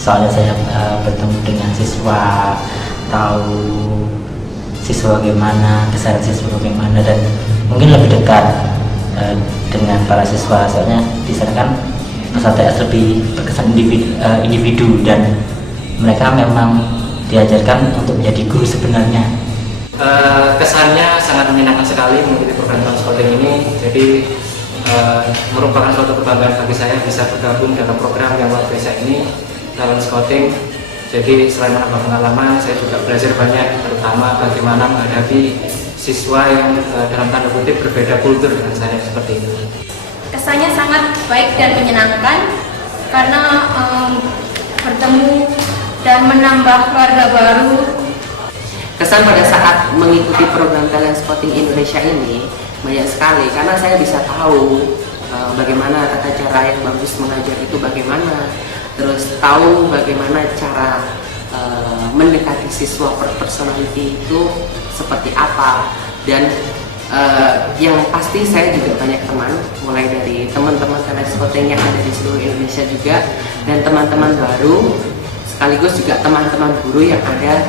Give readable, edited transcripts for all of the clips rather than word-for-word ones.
soalnya saya bertemu dengan siswa, tahu siswa bagaimana, keseharian siswa bagaimana, dan mungkin lebih dekat dengan para siswa. Soalnya di sana kan peserta TS lebih berkesan individu dan mereka memang diajarkan untuk menjadi guru sebenarnya. Kesannya sangat menyenangkan sekali mengikuti program talent scouting ini. Jadi merupakan suatu kebanggaan bagi saya bisa bergabung dalam program yang luar biasa ini, talent scouting. Jadi selain menambah pengalaman, saya juga belajar banyak, terutama bagaimana menghadapi siswa yang dalam tanda kutip berbeda kultur dengan saya seperti itu. Kesannya sangat baik dan menyenangkan karena bertemu dan menambah keluarga baru. Kesan pada saat mengikuti program talent scouting Indonesia ini banyak sekali, karena saya bisa tahu bagaimana tata cara yang bagus mengajar itu bagaimana, terus tahu bagaimana cara mendekati siswa per personality itu seperti apa, dan yang pasti saya juga banyak teman, mulai dari teman-teman talent scouting yang ada di seluruh Indonesia juga, dan teman-teman baru sekaligus juga teman-teman guru yang ada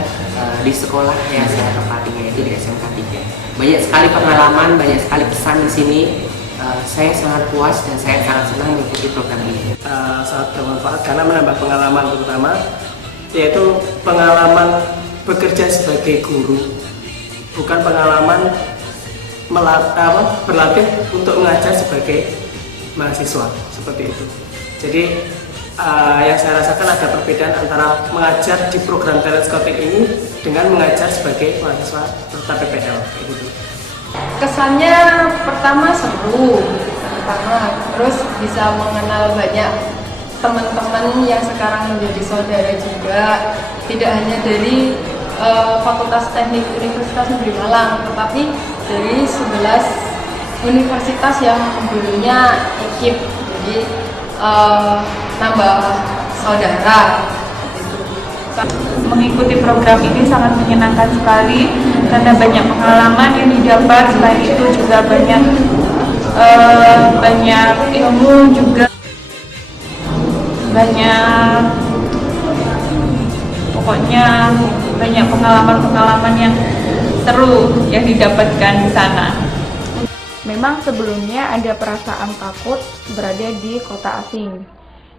di sekolah yang saya tempati, yaitu di SMK 3. Banyak sekali pengalaman, banyak sekali pesan di sini. Saya sangat puas dan saya sangat senang mengikuti program ini. Sangat bermanfaat karena menambah pengalaman, terutama yaitu pengalaman bekerja sebagai guru, bukan pengalaman berlatih untuk mengajar sebagai mahasiswa, seperti itu. Jadi yang saya rasakan ada perbedaan antara mengajar di program talent scouting ini dengan mengajar sebagai mahasiswa peserta PPL, gitu. Kesannya pertama seru, terus bisa mengenal banyak teman-teman yang sekarang menjadi saudara juga, tidak hanya dari Fakultas Teknik Universitas Negeri Malang, tetapi dari 11 universitas yang dulunya ekip, jadi nambah saudara. Mengikuti program ini sangat menyenangkan sekali karena banyak pengalaman yang didapat. Selain itu juga banyak ilmu juga, pokoknya banyak pengalaman-pengalaman yang seru yang didapatkan di sana. Memang sebelumnya ada perasaan takut berada di kota asing,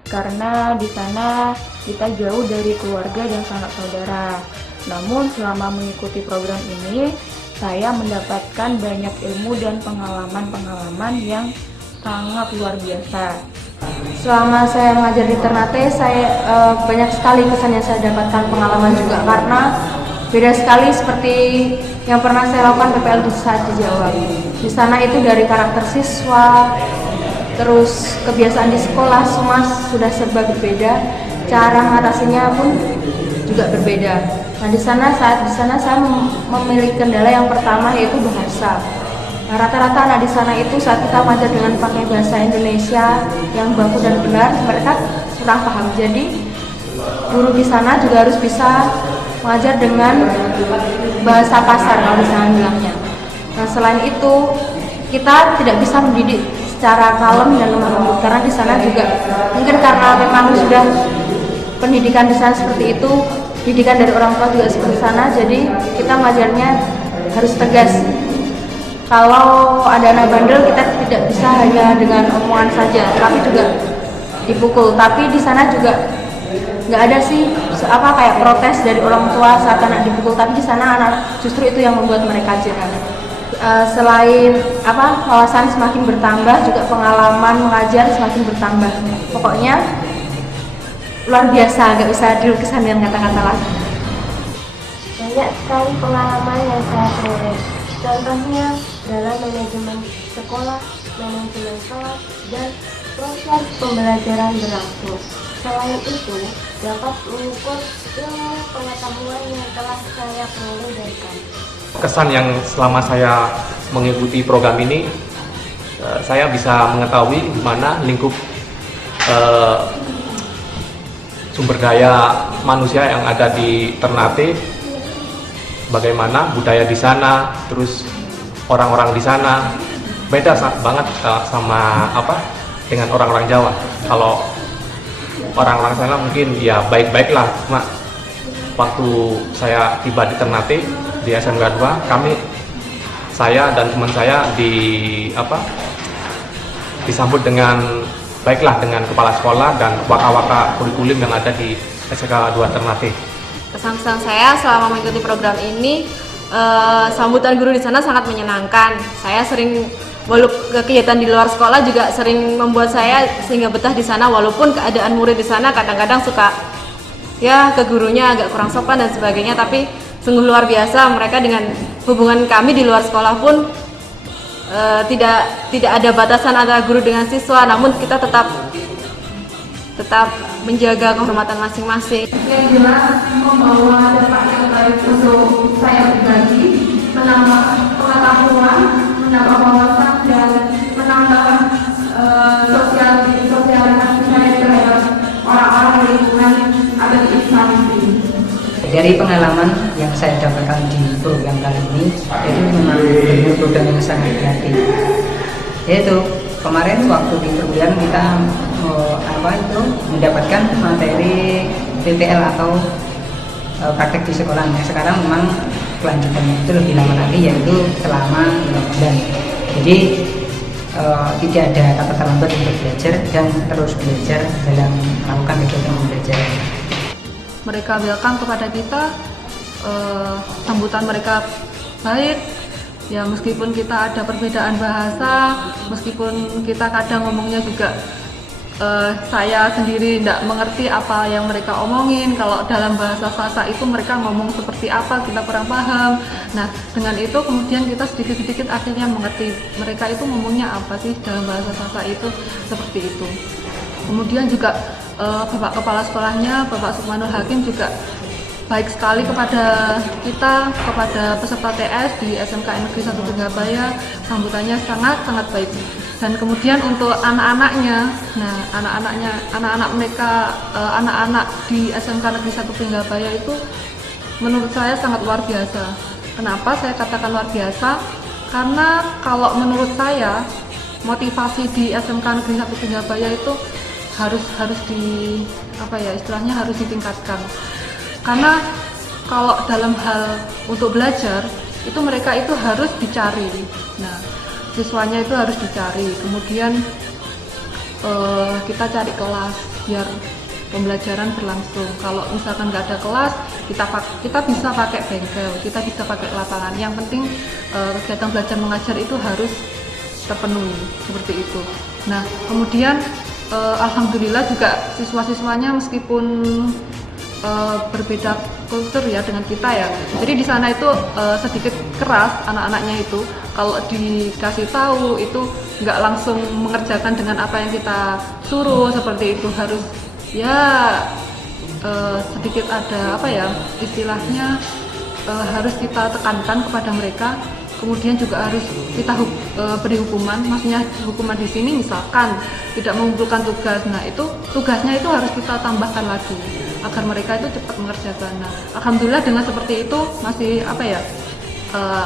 karena di sana kita jauh dari keluarga dan sanak saudara. Namun selama mengikuti program ini, saya mendapatkan banyak ilmu dan pengalaman-pengalaman yang sangat luar biasa. Selama saya mengajar di Ternate, saya banyak sekali kesan yang saya dapatkan, pengalaman juga, karena beda sekali seperti yang pernah saya lakukan PPL di saat di Jawa. Di sana itu dari karakter siswa, terus kebiasaan di sekolah semua sudah serba berbeda, cara mengatasinya pun juga berbeda. Nah, saat di sana saya memiliki kendala yang pertama, yaitu bahasa. Nah, rata-rata anak di sana itu saat kita mengajar dengan pakai bahasa Indonesia yang baku dan benar, mereka kurang paham. Jadi guru di sana juga harus bisa mengajar dengan bahasa pasar, kalau di sana bilangnya. Nah, selain itu kita tidak bisa mendidik secara kalem dan lemah lembut, karena di sana juga mungkin karena memang sudah pendidikan di sana seperti itu, didikan dari orang tua juga seperti sana, jadi kita mengajarnya harus tegas. Kalau ada anak bandel, kita tidak bisa hanya dengan omongan saja, tapi juga dipukul. Tapi di sana juga nggak ada sih kayak protes dari orang tua saat anak dipukul, tapi di sana anak justru itu yang membuat mereka jerah. Selain wawasan semakin bertambah, juga pengalaman mengajar semakin bertambah. Pokoknya luar biasa, nggak bisa dilukiskan dengan kata-kata lagi. Banyak sekali pengalaman yang saya peroleh. Contohnya dalam manajemen sekolah, manajemen kelas, dan proses pembelajaran berlangsung. Selain itu, dapat mengukur ilmu pengetahuan yang telah saya peroleh dari kampus. Kesan yang selama saya mengikuti program ini, saya bisa mengetahui di mana lingkup sumber daya manusia yang ada di Ternate, bagaimana budaya di sana, terus orang-orang di sana beda banget sama dengan orang-orang Jawa. Kalau orang-orang sana mungkin ya baik-baik lah, cuma waktu saya tiba di Ternate di SMK 2, saya dan teman saya disambut dengan baiklah dengan kepala sekolah dan waka-waka kurikulum yang ada di SMK 2 Ternate. Kesan-kesan saya selama mengikuti program ini, sambutan guru di sana sangat menyenangkan. Saya sering, walaupun kegiatan di luar sekolah juga sering membuat saya sehingga betah di sana, walaupun keadaan murid di sana kadang-kadang suka ya ke gurunya agak kurang sopan dan sebagainya, tapi sungguh luar biasa mereka dengan hubungan kami di luar sekolah pun tidak ada batasan antara guru dengan siswa, namun kita tetap menjaga kehormatan masing-masing. Yang jelas membawa dampak yang baik untuk saya pribadi, menambah pengetahuan, menambah wawasan dan menambah sosialisasi saya terhadap orang-orang lingkungan ada di Islam ini. Dari pengalaman yang saya dapatkan di program kali ini, itu memang benar program yang sangat kreatif. Yaitu kemarin waktu di perkuliahan kita mendapatkan materi PPL atau praktek di sekolah. Nah, sekarang memang kelanjutannya itu lebih lama lagi, yaitu selama 5 bulan. Jadi tidak ada kata terlambat untuk belajar dan terus belajar dalam melakukan kegiatan pembelajaran. Mereka welcome kepada kita, sambutan mereka baik. Ya meskipun kita ada perbedaan bahasa, meskipun kita kadang ngomongnya juga saya sendiri tidak mengerti apa yang mereka omongin. Kalau dalam bahasa Sasak itu mereka ngomong seperti apa, kita kurang paham. Nah dengan itu kemudian kita sedikit-sedikit akhirnya mengerti mereka itu ngomongnya apa sih dalam bahasa Sasak itu, seperti itu. Kemudian juga Bapak Kepala Sekolahnya, Bapak Sukmanul Hakim juga baik sekali kepada kita, kepada peserta TS di SMK Negeri 1 Pinggabaya, sambutannya sangat baik. Dan kemudian untuk anak-anaknya, nah anak-anak mereka, anak-anak di SMK Negeri 1 Pinggabaya itu menurut saya sangat luar biasa. Kenapa saya katakan luar biasa? Karena kalau menurut saya motivasi di SMK Negeri 1 Pinggabaya itu harus istilahnya harus ditingkatkan. Karena kalau dalam hal untuk belajar itu mereka itu harus dicari. Nah, siswanya itu harus dicari. Kemudian kita cari kelas biar pembelajaran berlangsung. Kalau misalkan nggak ada kelas, kita bisa pakai bengkel, kita bisa pakai lapangan. Yang penting kegiatan belajar mengajar itu harus terpenuhi seperti itu. Nah, kemudian alhamdulillah juga siswa-siswanya meskipun berbeda kultur ya dengan kita ya. Jadi di sana itu sedikit keras anak-anaknya itu. Kalau dikasih tahu itu nggak langsung mengerjakan dengan apa yang kita suruh, seperti itu. Harus ya sedikit ada istilahnya harus kita tekankan kepada mereka. Kemudian juga harus kita beri hukuman, maksudnya hukuman di sini misalkan tidak mengumpulkan tugas. Nah itu tugasnya itu harus kita tambahkan lagi agar mereka itu cepat mengerjakan. Nah, alhamdulillah dengan seperti itu masih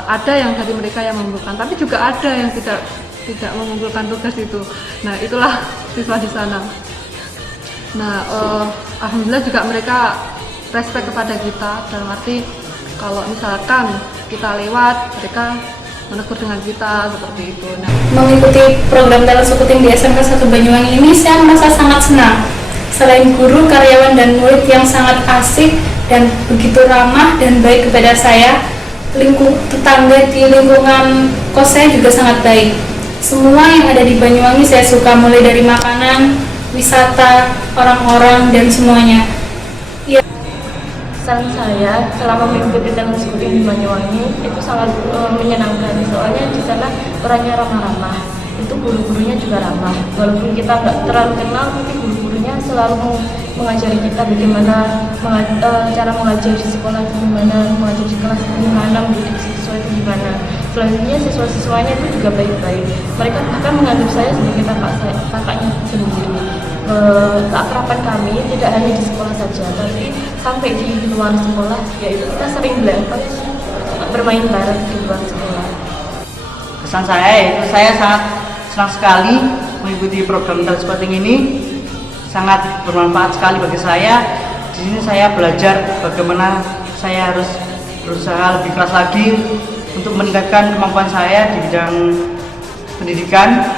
ada yang dari mereka yang mengumpulkan, tapi juga ada yang tidak mengumpulkan tugas itu. Nah itulah siswa di sana. Nah alhamdulillah juga mereka respect kepada kita, dalam arti kalau misalkan kita lewat, mereka menegur dengan kita, seperti itu. Nah, mengikuti program talent scouting di SMK 1 Banyuwangi ini, saya merasa sangat senang. Selain guru, karyawan, dan murid yang sangat asik dan begitu ramah dan baik kepada saya, tetangga di lingkungan kos saya juga sangat baik. Semua yang ada di Banyuwangi saya suka, mulai dari makanan, wisata, orang-orang, dan semuanya. Kesan saya selama mengikuti talent scouting di Banyuwangi itu sangat menyenangkan, soalnya di sana orangnya ramah-ramah, itu guru-gurunya juga ramah. Walaupun kita nggak terlalu kenal, tapi guru-gurunya selalu mengajari kita bagaimana cara mengajar di sekolah itu gimana, mengajar di kelas itu gimana, mendidik siswa itu gimana. Selanjutnya siswa-siswanya itu juga baik-baik. Mereka bahkan menganggap saya sebagai kakaknya sendiri. Keakraban kami tidak hanya di sekolah saja, tapi sampai di luar sekolah, yaitu kita sering bermain bareng di luar sekolah. Kesan saya sangat senang sekali mengikuti program talent scouting ini. sangat bermanfaat sekali bagi saya. Di sini saya belajar bagaimana saya harus berusaha lebih keras lagi untuk meningkatkan kemampuan saya di bidang pendidikan,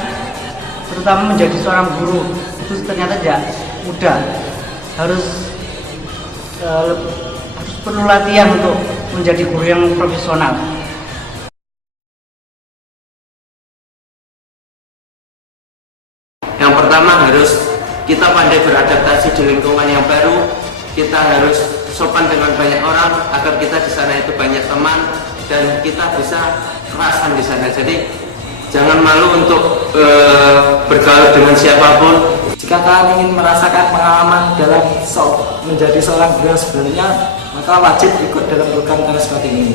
terutama menjadi seorang guru. Itu ternyata tidak mudah, harus perlu latihan untuk menjadi guru yang profesional. Yang pertama harus kita pandai beradaptasi di lingkungan yang baru. Kita harus sopan dengan banyak orang agar kita di sana itu banyak teman dan kita bisa kerasan di sana. Jadi jangan malu untuk bergaul dengan siapapun. Jika kalian ingin merasakan pengalaman dalam menjadi seorang guru yang sebenarnya, maka wajib ikut dalam program talent scouting ini.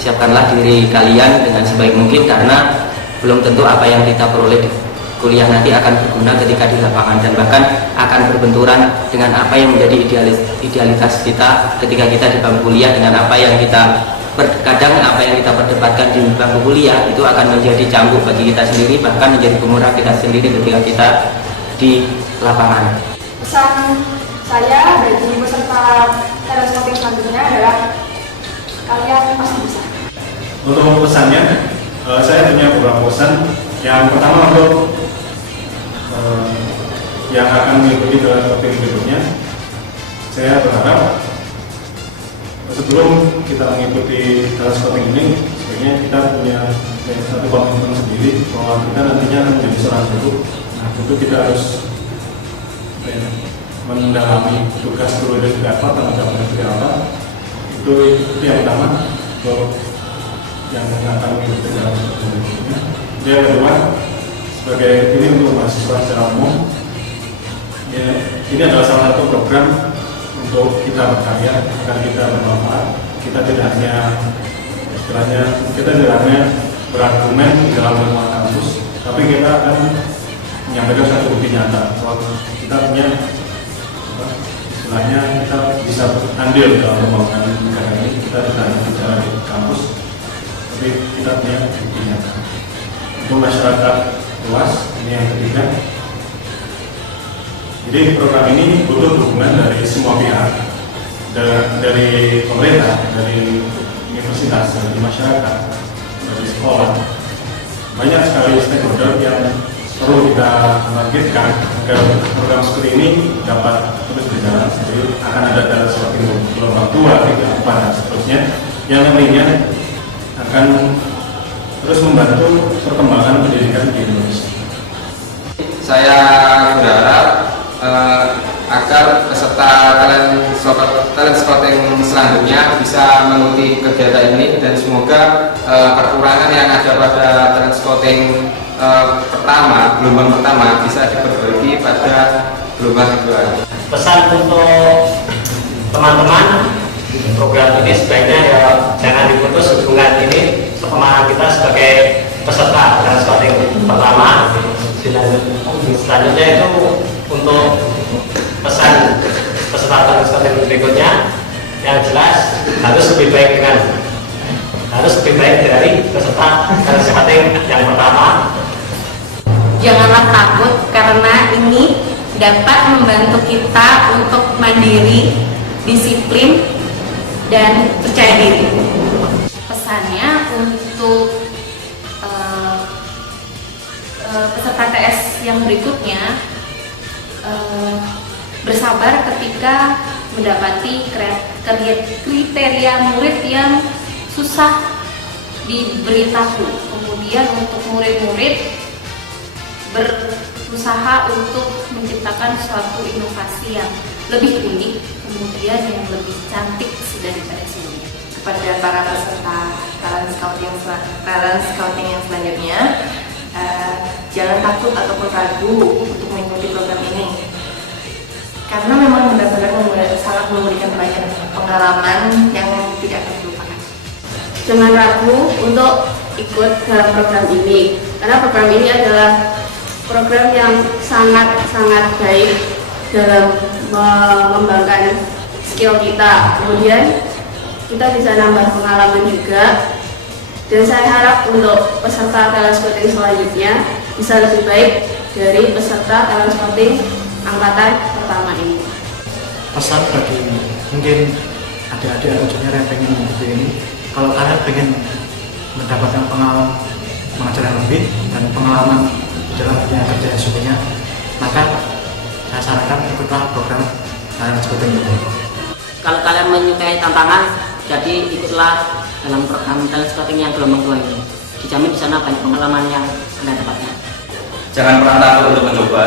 Siapkanlah diri kalian dengan sebaik mungkin, karena belum tentu apa yang kita peroleh di kuliah nanti akan berguna ketika di lapangan, dan bahkan akan berbenturan dengan apa yang menjadi idealitas kita ketika kita di bangku kuliah dengan apa yang kita kadang apa yang kita perdebatkan di bangku kuliah itu akan menjadi cambuk bagi kita sendiri, bahkan menjadi bumerang kita sendiri ketika kita di lapangan. Pesan saya bagi peserta talent scouting selanjutnya adalah kalian pasti bisa. Untuk pesannya, saya punya beberapa pesan. Yang pertama untuk yang akan mengikuti talent scouting berikutnya, saya berharap sebelum kita mengikuti talent scouting ini, sebenarnya kita punya satu komitmen sendiri bahwa kita nantinya akan menjadi seorang guru. Nah, tentu kita harus mendalami tugas guru dan seperti apa, tanggung jawabnya seperti apa. Itu yang pertama untuk yang akan mengikuti talent scouting berikutnya. Yang kedua, sebagai ini untuk mahasiswa secara umum, ya, ini adalah salah satu program untuk kita berkarya agar kita bermanfaat. Kita tidak hanya istilahnya kita tidak hanya berargumen di dalam lingkungan kampus, tapi kita akan menyampaikan satu bukti nyata bahwa kita punya istilahnya kita bisa andil dalam pembangunan negara ini. Kita tidak hanya bicara di kampus, tapi kita punya bukti nyata. Untuk masyarakat luas, ini yang ketiga. Jadi program ini butuh dukungan dari semua pihak, dari pemerintah, dari universitas, dari masyarakat, dari sekolah. Banyak sekali stakeholder yang perlu kita targetkan agar program seperti ini dapat terus berjalan. Jadi akan ada talent scouting gelombang 2, 3, 4 dan seterusnya yang nantinya akan terus membantu perkembangan pendidikan di Indonesia. Saya berharap agar peserta talent scouting selanjutnya bisa mengikuti kegiatan ini, dan semoga kekurangan yang ada pada talent scouting gelombang pertama bisa diperbaiki pada gelombang kedua. Pesan untuk teman-teman, program ini sebaiknya ya jangan diputus hubungan ini pertemanan kita sebagai peserta talent scouting pertama. Selanjutnya itu untuk pesan peserta talent scouting berikutnya, yang jelas harus lebih baik dari peserta talent scouting yang pertama. Janganlah takut, karena ini dapat membantu kita untuk mandiri, disiplin, dan percaya diri. Pesannya untuk peserta TS yang berikutnya, bersabar ketika mendapati kriteria murid yang susah diberitahu. Kemudian untuk murid-murid berusaha untuk menciptakan suatu inovasi yang lebih unik, kemudian yang lebih cantik daripada sebelumnya. Kepada para peserta talent scouting yang selanjutnya, jangan takut ataupun ragu untuk mengikuti program ini, karena memang benar-benar sangat memberikan banyak pengalaman yang tidak akan terlupakan. Jangan ragu untuk ikut dalam program ini, karena program ini adalah program yang sangat-sangat baik dalam mengembangkan skill kita. Kemudian kita bisa nambah pengalaman juga, dan saya harap untuk peserta talent scouting selanjutnya bisa lebih baik dari peserta talent scouting angkatan pertama ini. Pesan bagi mungkin adik-adik atau junior yang pengen mengikuti ini, kalau kalian pengen mendapatkan pengalaman mengajar yang lebih dan pengalaman dalam dunia kerja yang sesungguhnya, maka saya sarankan ikutlah program talent scouting ini. Kalau kalian menyukai tantangan, jadi ikutlah dalam program talent scouting yang gelombang 2 ini. Dijamin di sana banyak pengalaman yang Anda dapatkan. Jangan pernah takut untuk mencoba,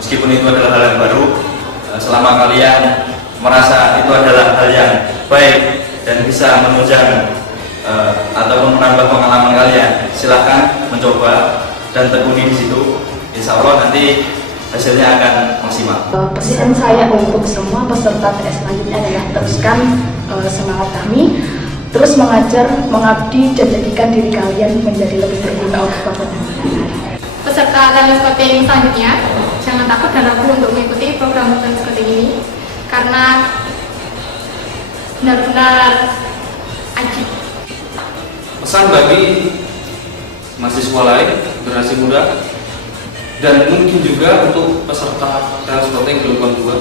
meskipun itu adalah hal yang baru. Selama kalian merasa itu adalah hal yang baik dan bisa menunjang ataupun menambah pengalaman kalian, silahkan mencoba dan tekuni di situ. Insya Allah nanti hasilnya akan maksimal. Pesan saya untuk semua peserta TS selanjutnya adalah teruskan semangat kami, terus mengajar, mengabdi, dan jadikan diri kalian menjadi lebih berguna untuk bangsa dan negara. Peserta talent scouting selanjutnya, jangan takut dan ragu untuk mengikuti program talent scouting ini karena benar-benar ajib. Pesan bagi mahasiswa lain, generasi muda, dan mungkin juga untuk peserta talent scouting gelombang 2,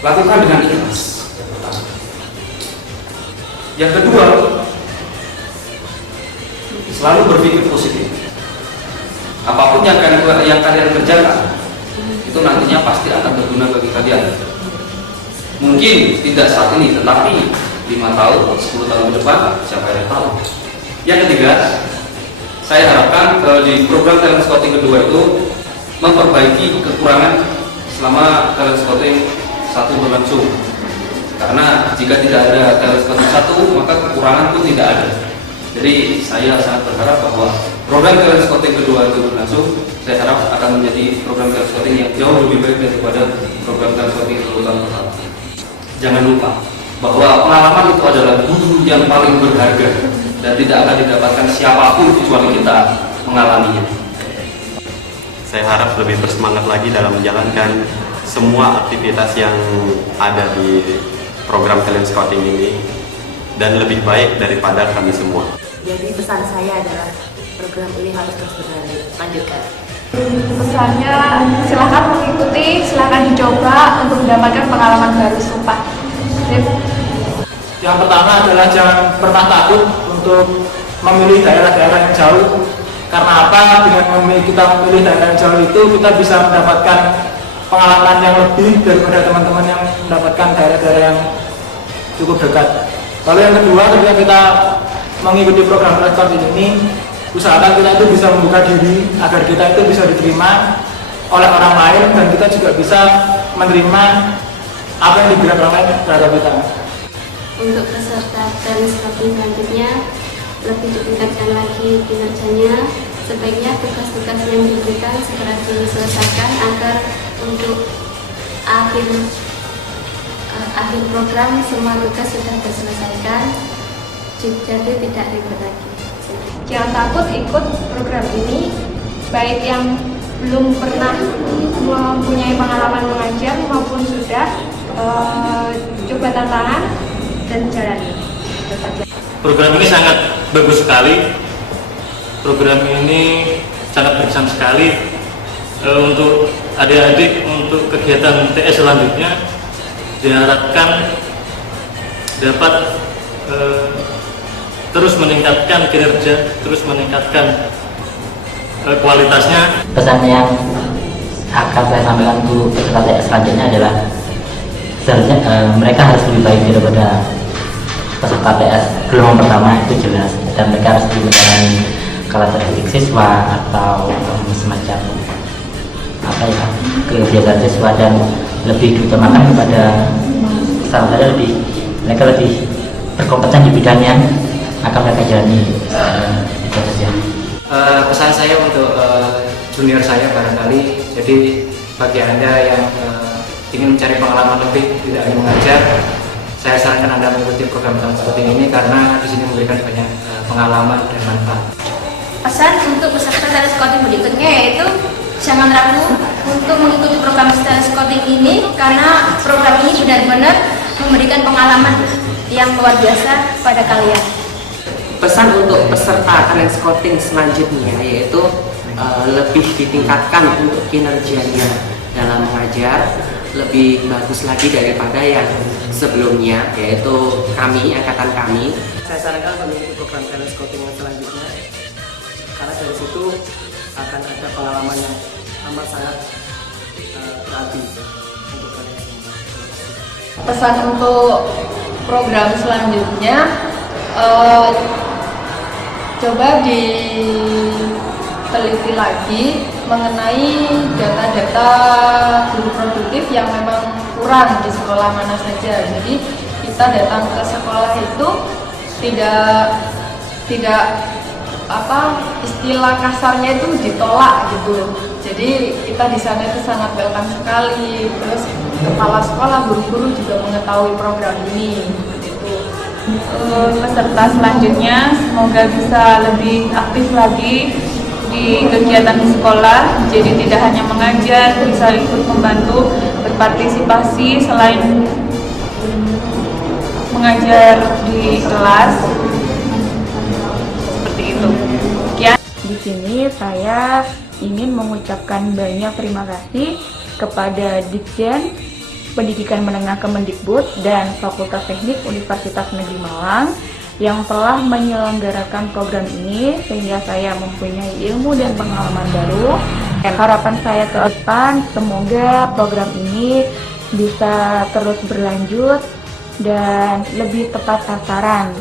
lakukan dengan ikhlas. Yang kedua, selalu berpikir positif. Apapun yang kalian kerjakan, itu nantinya pasti akan berguna bagi kalian. Mungkin tidak saat ini, tetapi 5 tahun, 10 tahun ke depan, siapa yang tahu. Yang ketiga, saya harapkan di program talent scouting kedua itu memperbaiki kekurangan selama talent scouting 1 berlangsung. Karena jika tidak ada talent scouting 1, maka kekurangan pun tidak ada. Jadi saya sangat berharap bahwa program talent scouting kedua itu berlangsung. Saya harap akan menjadi program talent scouting yang jauh lebih baik daripada program talent scouting yang pertama. Jangan lupa bahwa pengalaman itu adalah guru yang paling berharga dan tidak akan didapatkan siapapun kecuali kita mengalaminya. Saya harap lebih bersemangat lagi dalam menjalankan semua aktivitas yang ada di program talent scouting ini dan lebih baik daripada kami semua. Jadi pesan saya adalah program ini harus terus berlanjut. Lanjutkan. Pesannya silahkan mengikuti, silahkan dicoba untuk mendapatkan pengalaman baru. Sumpah. Yang pertama adalah jangan pernah takut untuk memilih daerah-daerah yang jauh. Karena apa? Dengan kita memilih daerah yang jauh itu, kita bisa mendapatkan pengalaman yang lebih daripada teman-teman yang mendapatkan daerah-daerah yang cukup dekat. Lalu yang kedua, ketika kita mengikuti program talent scouting ini, usahakan kita itu bisa membuka diri agar kita itu bisa diterima oleh orang lain dan kita juga bisa menerima apa yang diberikan orang lain terhadap kita. Untuk peserta talent scouting selanjutnya, lebih ditingkatkan lagi kinerjanya. Sebaiknya tugas-tugas yang diberikan segera diselesaikan agar untuk akhir program semua tugas sudah terselesaikan, jadi tidak ribet lagi. Jangan takut ikut program ini, baik yang belum pernah mempunyai pengalaman mengajar maupun sudah, coba tantangan dan jalani. Program ini sangat bagus sekali. Program ini sangat berkesan sekali untuk adik-adik. Untuk kegiatan TS selanjutnya diharapkan dapat terus meningkatkan kinerja, terus meningkatkan kualitasnya. Pesan yang akan saya sampaikan untuk peserta TS selanjutnya adalah seharusnya mereka harus lebih baik daripada peserta TS gelombang pertama, itu jelas, dan mereka harus menjalani karakteristik siswa atau semacam apa ya, kebiasaan siswa, dan lebih diutamakan kepada mereka lebih berkompeten di bidang yang akan mereka jalani. Itu saja. Pesan saya untuk junior saya barangkali, jadi bagi Anda yang ingin mencari pengalaman lebih, tidak hanya mengajar, saya sarankan Anda mengikuti program talent scouting ini karena di sini memberikan banyak pengalaman dan manfaat. Pesan untuk peserta talent scouting berikutnya yaitu jangan ragu untuk mengikuti program talent scouting ini karena program ini benar-benar memberikan pengalaman yang luar biasa pada kalian. Pesan untuk peserta talent scouting selanjutnya yaitu lebih ditingkatkan untuk kinerjanya dalam mengajar, lebih bagus lagi daripada yang sebelumnya, yaitu angkatan kami. Saya sarankan mengikuti program talent scouting yang selanjutnya, karena dari situ akan ada pengalaman yang amat sangat berarti untuk kalian semua. Pesan untuk program selanjutnya, coba diteliti lagi mengenai data-data guru produktif yang memang kurang di sekolah mana saja. Jadi kita datang ke sekolah itu tidak istilah kasarnya itu ditolak gitu. Jadi kita di sana itu sangat welcome sekali. Terus kepala sekolah, guru-guru juga mengetahui program ini. Peserta selanjutnya semoga bisa lebih aktif lagi di kegiatan di sekolah, jadi tidak hanya mengajar, bisa ikut membantu berpartisipasi selain mengajar di kelas, seperti itu. Sekian. Di sini saya ingin mengucapkan banyak terima kasih kepada Ditjen Pendidikan Menengah Kemendikbud dan Fakultas Teknik Universitas Negeri Malang yang telah menyelenggarakan program ini sehingga saya mempunyai ilmu dan pengalaman baru. Dan harapan saya ke depan semoga program ini bisa terus berlanjut dan lebih tepat sasaran.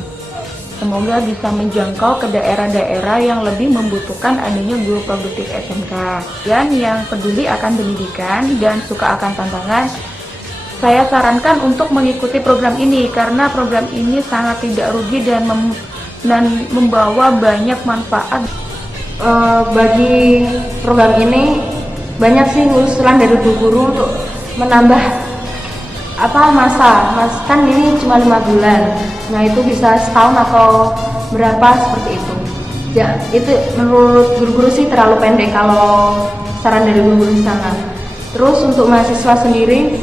Semoga bisa menjangkau ke daerah-daerah yang lebih membutuhkan adanya guru produktif SMK. Dan yang peduli akan pendidikan dan suka akan tantangan, saya sarankan untuk mengikuti program ini karena program ini sangat tidak rugi dan membawa banyak manfaat. Bagi program ini banyak sih usulan dari guru untuk menambah masa kan ini cuma 5 bulan, nah itu bisa setahun atau berapa seperti itu ya. Itu menurut guru-guru sih terlalu pendek kalau saran dari guru-guru di sana. Terus untuk mahasiswa sendiri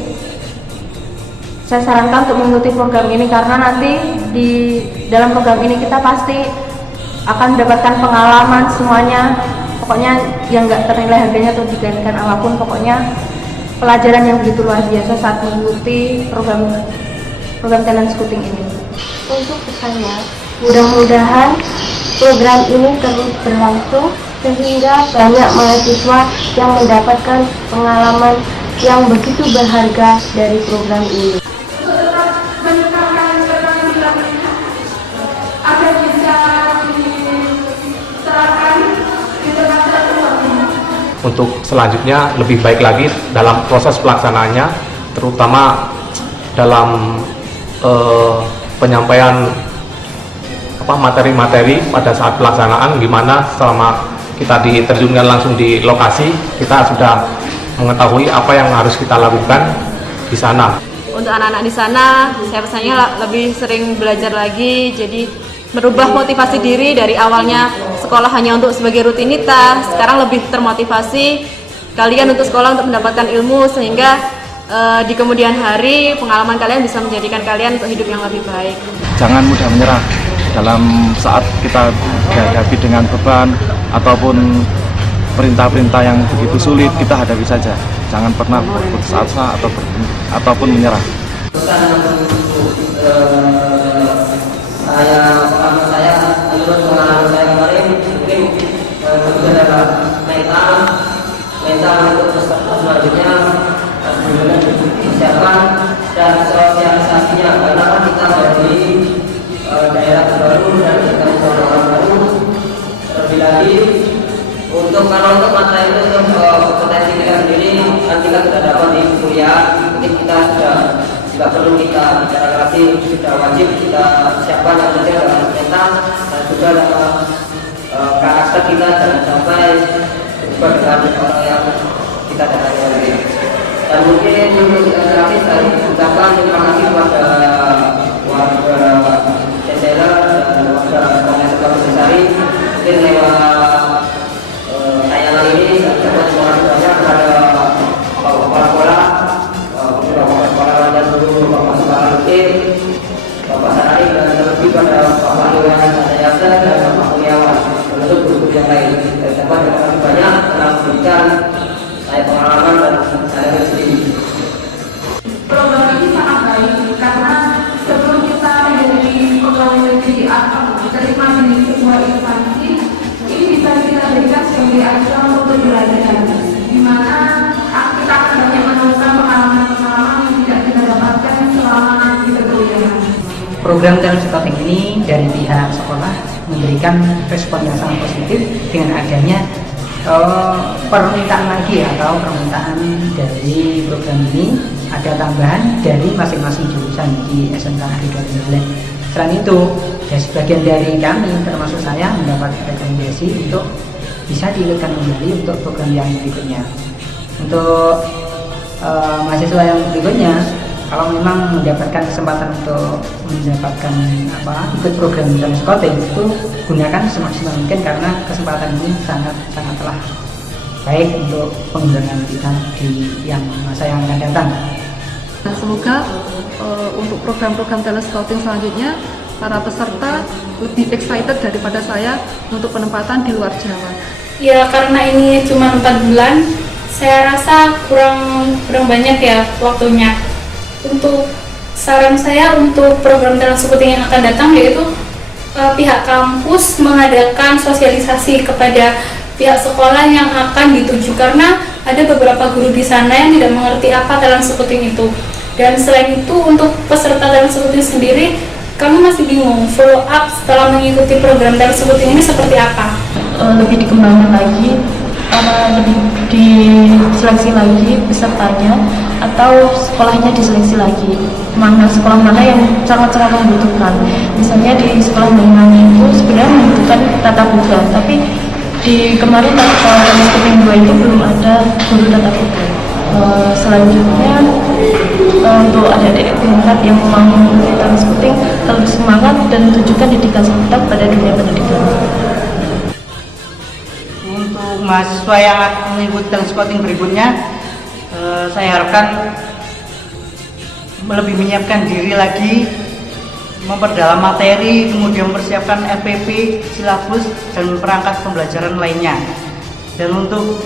saya sarankan untuk mengikuti program ini karena nanti di dalam program ini kita pasti akan mendapatkan pengalaman semuanya, pokoknya yang nggak ternilai harganya atau digantikan apapun, pokoknya pelajaran yang begitu luar biasa saat mengikuti program talent scouting ini. Untuk pesannya, mudah-mudahan program ini terus berlangsung sehingga banyak mahasiswa yang mendapatkan pengalaman yang begitu berharga dari program ini. Untuk selanjutnya lebih baik lagi dalam proses pelaksanaannya, terutama dalam penyampaian materi-materi pada saat pelaksanaan, gimana selama kita diterjunkan langsung di lokasi, kita sudah mengetahui apa yang harus kita lakukan di sana. Untuk anak-anak di sana, saya pesannya lebih sering belajar lagi, jadi merubah motivasi diri dari awalnya sekolah hanya untuk sebagai rutinitas, sekarang lebih termotivasi kalian untuk sekolah untuk mendapatkan ilmu sehingga di kemudian hari pengalaman kalian bisa menjadikan kalian untuk hidup yang lebih baik. Jangan mudah menyerah dalam saat kita dihadapi dengan beban ataupun perintah-perintah yang begitu sulit, kita hadapi saja. Jangan pernah berputus asa ataupun menyerah. Menurut pengalaman saya kemarin mungkin itu adalah mental untuk peserta selanjutnya benar-benar disiapkan dan sosialisasinya karena kita dari daerah baru dan kita orang baru. Terlebih lagi untuk materi untuk kompetensi kita sendiri kan kita sudah dapat di kuliah, mungkin kita sudah tidak perlu kita bicara lagi, sudah wajib kita siapkan yang penting dalam mental dan juga dalam karakter kita, jangan sampai berubah dengan orang yang kita datangi lagi. Dan mungkin untuk terakhir saya ucapkan terima kasih kepada warga Cesela dan warga Komisi Besari mungkin lewat tayangan ini saya ucapkan terima kasih banyak kepada kepala sekolah, dan seluruh Bapak Sekolah Rutin, Bapak Sarari dan terlebih pada Bapak Iwan Sayasa dan Bapak Kurniawan, termasuk guru-guru yang lain. Terima kasih banyak. instansi, ini bisa kita berikan sebagai ajang untuk belajar, di mana kita akan banyak menemukan pengalaman-pengalaman yang tidak kita dapatkan selama di perkuliahan. Program talent scouting ini dari pihak sekolah memberikan respon yang sangat positif dengan adanya permintaan lagi atau permintaan dari program ini ada tambahan dari masing-masing jurusan di SMK Negeri 2 Selain itu, sebagian dari kami termasuk saya mendapat rekomendasi untuk bisa diikutkan kembali untuk program yang berikutnya. Untuk mahasiswa yang berikutnya, kalau memang mendapatkan kesempatan untuk mendapatkan ikut program talent scouting, itu gunakan semaksimal mungkin karena kesempatan ini sangatlah baik untuk pengembangan kita di masa yang akan datang. Nah, semoga untuk program-program talent scouting selanjutnya para peserta lebih excited daripada saya untuk penempatan di luar Jawa. Ya, karena ini cuma 4 bulan, saya rasa kurang banyak ya waktunya. Untuk saran saya untuk program talent scouting yang akan datang yaitu pihak kampus mengadakan sosialisasi kepada pihak sekolah yang akan dituju, karena ada beberapa guru di sana yang tidak mengerti apa talent scouting itu. Dan selain itu untuk peserta talent scouting sendiri, kami masih bingung follow up setelah mengikuti program talent scouting ini seperti apa. Lebih dikembangkan lagi, lebih diseleksi lagi pesertanya atau sekolahnya diseleksi lagi, sekolah mana yang sangat-sangat membutuhkan. Misalnya di sekolah Banyuwangi itu sebenarnya membutuhkan tatap muka, tapi di kemarin talent scouting 2 itu belum ada guru tatap muka. Selanjutnya untuk adik-adik tingkat yang mau mengikuti talent scouting, terus semangat dan tunjukkan dedikasi kita pada dunia pendidikan. Untuk mahasiswa yang akan mengikuti talent scouting berikutnya, saya harapkan lebih menyiapkan diri lagi, memperdalam materi, kemudian mempersiapkan FPP, silabus, dan perangkat pembelajaran lainnya. Dan untuk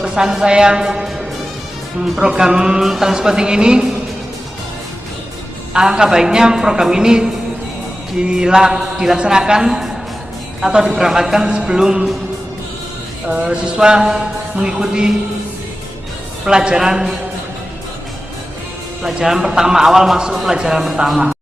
pesan saya, program talent scouting ini, alangkah baiknya program ini dilaksanakan atau diberangkatkan sebelum siswa mengikuti pelajaran pertama, awal masuk pelajaran pertama.